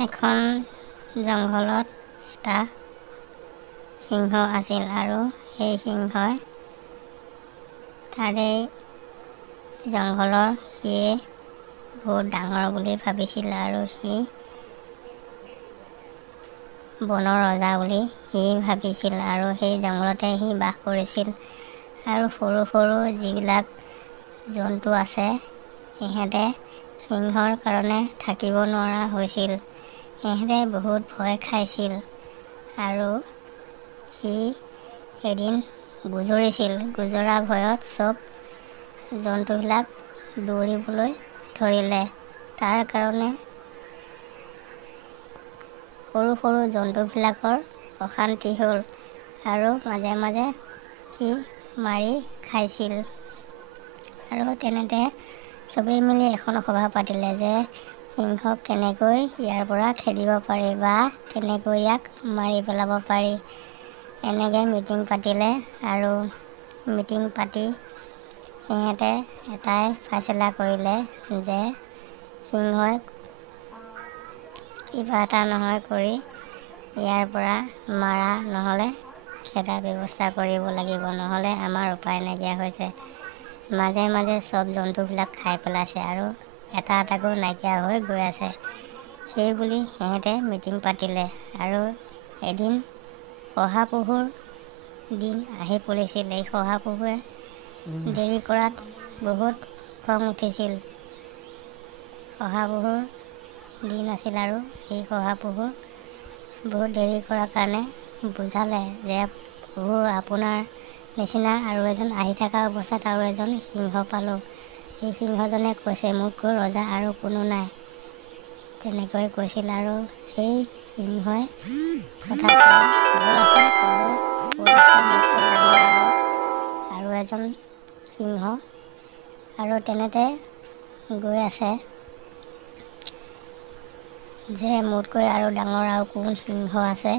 এখন জংঘলত এটা সিংহ আছিল আৰু সেই সিংহই তাৰে জংঘলৰ সিয়ে বহুত ডাঙৰ বুলি ভাবিছিল আৰু সি বনৰ ৰজা বুলি সি ভাবিছিল আৰু সেই জংঘলতে সি বাস কৰিছিল। আৰু সৰু সৰু যিবিলাক জন্তু আছে সিহঁতে সিংহৰ কাৰণে থাকিব নোৱাৰা হৈছিল। সিহঁতে বহুত ভয় খাইছিল আৰু সি এদিন গুজৰিছিল। গুজৰা ভয়ত চব জন্তুবিলাক দৌৰিবলৈ ধৰিলে। তাৰ কাৰণে সৰু সৰু জন্তুবিলাকৰ অশান্তি হ'ল আৰু মাজে মাজে সি মাৰি খাইছিল। আৰু তেনেতে চবেই মিলি এখন সভা পাতিলে যে সিংহক কেনেকৈ ইয়াৰ পৰা খেদিব পাৰি বা কেনেকৈ ইয়াক মাৰি পেলাব পাৰি। এনেকৈ মিটিং পাতিলে আৰু মিটিং পাতি সিহঁতে এটাই ফাইচলা কৰিলে যে সিংহই কিবা এটা নহয় কৰি ইয়াৰ পৰা মাৰা নহ'লে খেদা ব্যৱস্থা কৰিব লাগিব, নহ'লে আমাৰ উপায় নাইকিয়া হৈছে। মাজে মাজে চব জন্তুবিলাক খাই পেলাইছে আৰু এটা এটাকৈ নাইকিয়া হৈ গৈ আছে। সেই বুলি সিহঁতে মিটিং পাতিলে আৰু এদিন শহাপহুৰ দিন আহি পৰিছিল। এই শহাপহুৱে দেৰি কৰাত বহুত খং উঠিছিল। শহাপহুৰ দিন আছিল আৰু সেই শহাপহু বহুত দেৰি কৰাৰ কাৰণে বুজালে যে প্ৰভু, আপোনাৰ নিচিনা আৰু এজন আহি থকা অৱস্থাত আৰু এজন সিংহ পালোঁ। সেই সিংহজনে কৈছে মোতকৈ ৰজা আৰু কোনো নাই, তেনেকৈ কৈছিল। আৰু সেই সিংহই কথা আৰু এজন সিংহ আৰু তেনেতে গৈ আছে যে মোতকৈ আৰু ডাঙৰ আৰু কোন সিংহ আছে।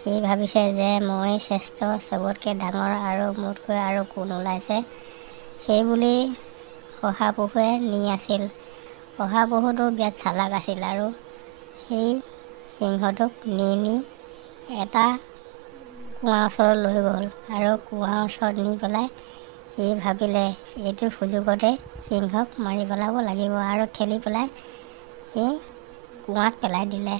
সি ভাবিছে যে মই শ্ৰেষ্ঠ, চবতকৈ ডাঙৰ আৰু মোতকৈ আৰু কোন ওলাইছে। সেই বুলি শহাপহুৱে নি আছিল। শহাপহুটো বিৰাট চালাক আছিল আৰু সেই সিংহটোক নি এটা কুঁৱাৰ ওচৰত লৈ গ'ল আৰু কুঁৱাৰ ওচৰত নি পেলাই সি ভাবিলে এইটো সুযোগতে সিংহক মাৰি পেলাব লাগিব আৰু ঠেলি পেলাই সি কুঁৱাত পেলাই দিলে।